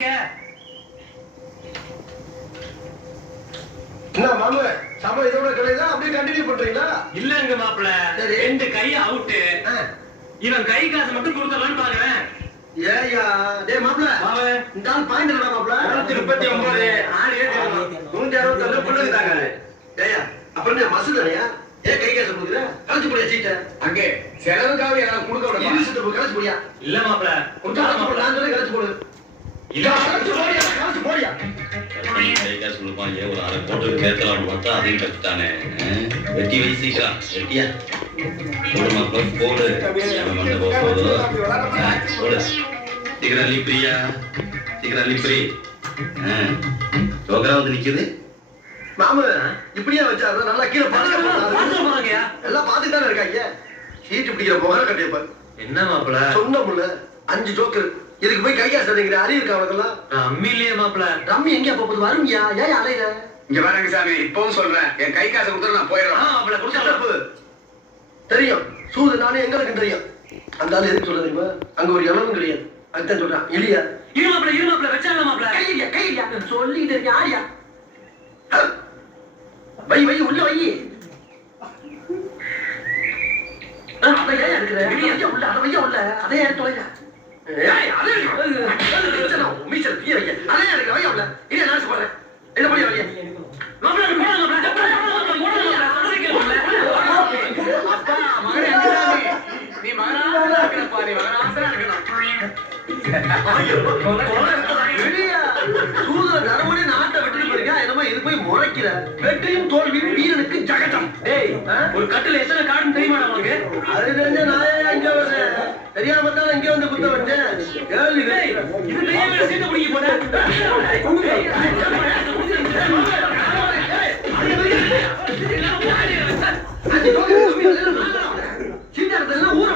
என்ன மாமா சம இதோட கலைதா அப்படியே கண்டினியூ பண்றீங்களா? இல்லங்க மாப்பிள, ரெண்டு கை அவுட். இவன் கை காசு மட்டும் கொடுத்தலாம்னு பாக்குறேன். ஏயா டேய் மாப்ள இந்த ஆள் பாயிண்ட் என்னடா மாப்ள 39 ஆள் ஏத்திரலாம் 169 புள்ளுக்கு தாங்க. ஏயா அப்புறம் என்ன மசுதானயா? ஏன் கை காசு கொடுக்குற? கலச்சு போடியா சீட்ட. அங்கே செலவுக்காக யாராவது கொடுக்க விட யூனிவர்சிட்டி போய் கலச்சு போடியா. இல்ல மாப்ள கொடுத்தா மாப்ள நான் சொல்றேன் கலச்சு போடு. இல்ல கலச்சு போடியா. கை காசு கொடுப்பாங்க ஒரு அரை கோட்டுக்கு கேட்கலாம்னு பார்த்தா அதையும் கட்டுத்தானே. வெட்டி வீசிக்கலாம் வெட்டியா போடுமா போடு மண்டை போடு போடு சீக்கிரம் அள்ளி பிரியா சீக்கிரம் அள்ளி பிரி. சோகரா வந்து நிக்குது மாமு இப்படியா வச்சாரு நல்லா கீழே பாருங்க எல்லாம் பாத்துட்டு தானே இருக்காங்க. சீட்டு பிடிக்கிற போகிற கட்டியப்ப என்ன மாப்பிள சொன்ன முல்ல 5 ஜோக்கர் இதுக்கு போய் கையா சரிங்கிற அறிவு இருக்கா அவனுக்கெல்லாம்? அம்மி இல்லையே மாப்பிள. ரம்மி எங்க போகுது வருங்கயா ஏன் அலையிற? இங்க பாருங்க சாமி இப்பவும் சொல்றேன் என் கை காசை கொடுத்து நான் போயிடுறேன். மாப்பிள கொடுத்தா தெரியும் சூது நானே எங்களுக்கு தெரியும். அந்த ஆளு எதுக்கு சொல்ல தெரியுமா? அங்க ஒரு இளவும் கிடையாது அதுதான் சொல்றான் இல்லையா? இரு மாப்பிள வச்சாங்க மாப்பிள. கையா சொல்லிட்டு இருக்க ஆரியா வை வை உள்ள வை. அதை ஏன் எடுக்கிற உள்ள அதை வைய உள்ள அதே எடுத்து வையா. மீச்சல் தீய வைக்க அதே எடுக்கிற வைய உள்ள இல்ல நான் போறேன் என்ன பண்ணி வைய அப்பா மகனே அஞ்சாமி நீ மகனாசனா இருக்கணும்ப்பா நீ மகனாசனா இருக்கணும். சூதுல நரமணி நாட்டை விட்டுட்டு போயிருக்கா என்னமோ இது போய் முறைக்கிற. வெற்றியும் தோல்வியும் வீரனுக்கு ஜகஜம். டேய் ஒரு கட்டுல எத்தனை கார்டு தெரியுமா உங்களுக்கு? அது தெரிஞ்ச நாயே அங்க வந்தேன் தெரியாம தான் இங்க வந்து குத்த வச்சேன். கேள்வி இது தெரியாம சீட்டை பிடிக்க போறேன். சீட்டாரத்தெல்லாம் ஊற